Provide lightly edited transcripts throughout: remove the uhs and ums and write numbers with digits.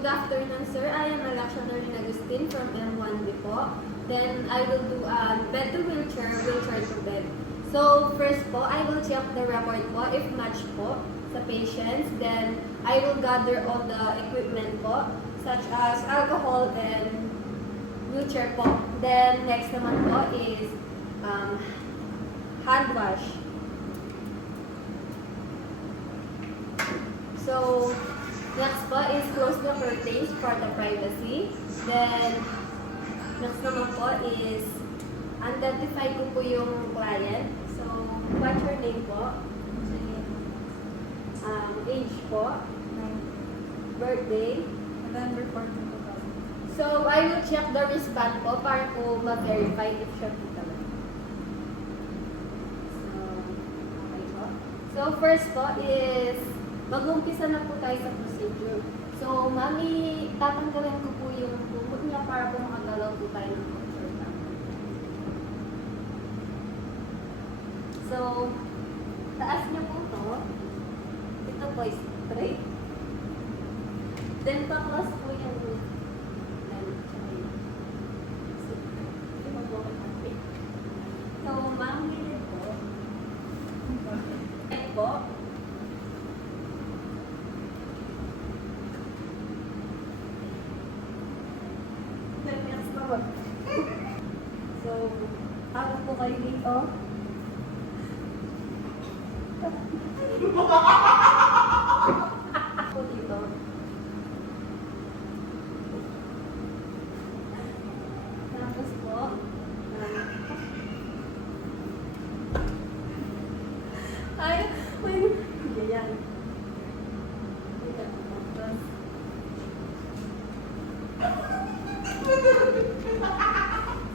Good afternoon, sir. I am Alaksha Noreen Agustin from M1B po. Then, I will do bed to wheelchair, wheelchair to bed. So, first po, I will check the record po if match po sa patients. Then, I will gather all the equipment po, such as alcohol and wheelchair po. Then, next naman po is hand wash. So, next po is close the curtains for the privacy. Then, next naman po is identify ko po yung client. So, what's your name po? Age po? Birthday? November 14, 2000. So, I will check the wristband po para po ma-verify if siya po talaga. So, okay po. So, first po is mag-umpisa na po tayo sa procedure. So, mami, tatanggalin ko po yung bumot niya para po makagalaw po tayo ng comfortable. So, taas niya po to. Ito po is straight. Then, pa-close po yan. So, ma'am, bilid po. Ito po. So, ako po kayo dito. Ako dito. Tapos po, ay, wait. Ganyan. Tapos,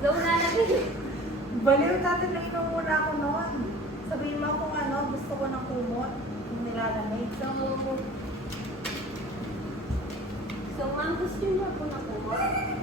so, nalagay. Baliw natin na inom muna ako noon. Sabihin mo kung ano, gusto ko ng kumot. Yung nilalamig. So, ma'am, gusto niyo po na kumot?